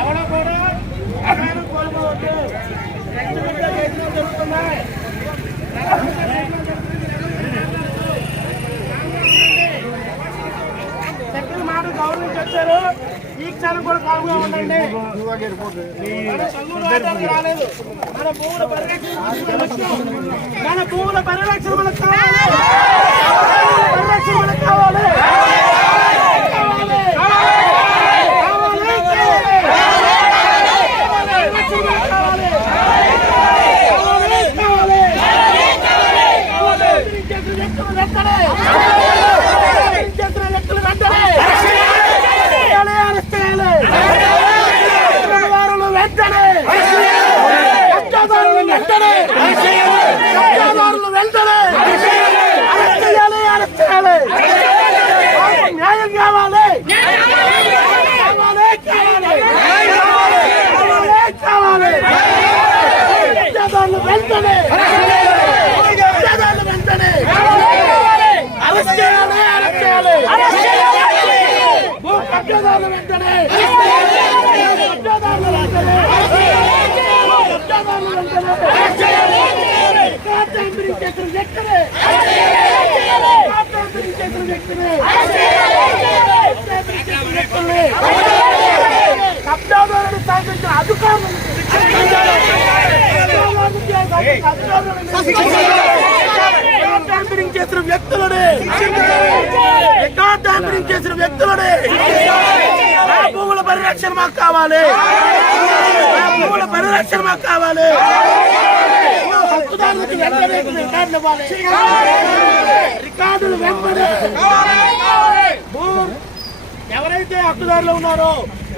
ఎవరో కూడా కోల్పోవద్దు. జరుగుతున్నాయి. చెప్పిన మాట గవర్నమెంట్ వచ్చారు. ఈ క్షణం కూడా కావుగా ఉండండి. రాలేదు. మన భూముల పరిరక్షణ మనకు కావాలి. పరిరక్షణ మనకు కావాలి. న్యాయం కావాలి. వెంటనే అరెస్ట్ చేయాలి. కబ్జాదారులు వెంటనే కబ్జాదారులు సాధించిన అధికారులు ట్యాంపరింగ్ చేసిన వ్యక్తులనే రికార్డ్ ట్యాంపరింగ్ చేసిన వ్యక్తులనే భూముల పరిరక్షణ మాకు కావాలి. భూముల పరిరక్షణ మాకు కావాలి. హక్కుదారులకు వెంటనే రికార్డులు ఇవ్వాలి. రికార్డులు వెంటనే ఎవరైతే హక్కుదారులు ఉన్నారో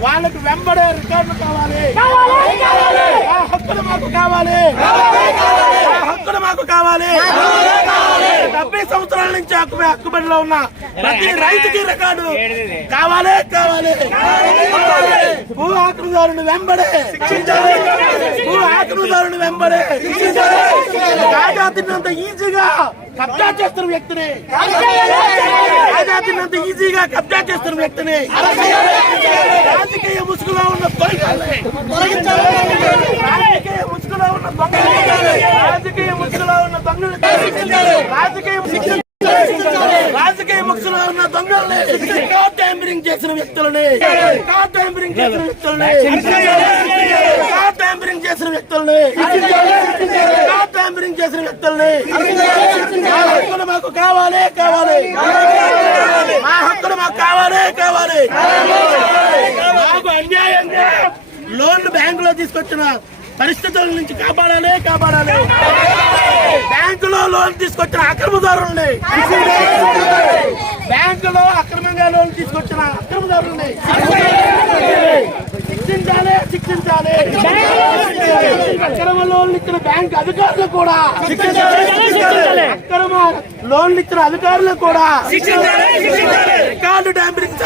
వాళ్ళకి వెంబడే రికార్డులు కావాలి. ఆ హక్కులు మాకు కావాలి. ఆ హక్కులు మాకు కావాలి. 70 సంవత్సరాల నుంచి హక్కుబడిలో ఉన్న ప్రతి రైతుకి రికార్డు కావాలి. భూ ఆక్రమణదారుని వెంబడే రాజాతినంత ఈజీగా కబ్జా చేస్తున్న వ్యక్తిని రాజకీయ ముసుగులో ఉన్న దొంగల్ని రికార్డ్ ట్యాంపరింగ్ చేసిన వ్యక్తులని హక్కులు మాకు కావాలి. మా హక్కులు మాకు కావాలి. మాకు అన్యాయంగా లోన్లు బ్యాంకులో తీసుకొచ్చిన పరిస్థితుల నుంచి కాపాడాలి. బ్యాంకులో లోన్ తీసుకొచ్చిన అక్రమదారుల్ని బ్యాంకులో అక్రమంగా లోన్ తీసుకొచ్చిన అక్రమదారుల్ని శిక్షించాలి. అక్రమ లోన్లు ఇచ్చిన బ్యాంక్ అధికారులు కూడా అక్రమ లోన్లు ఇచ్చిన అధికారులు కూడా రికార్డు ట్యాంపరింగ్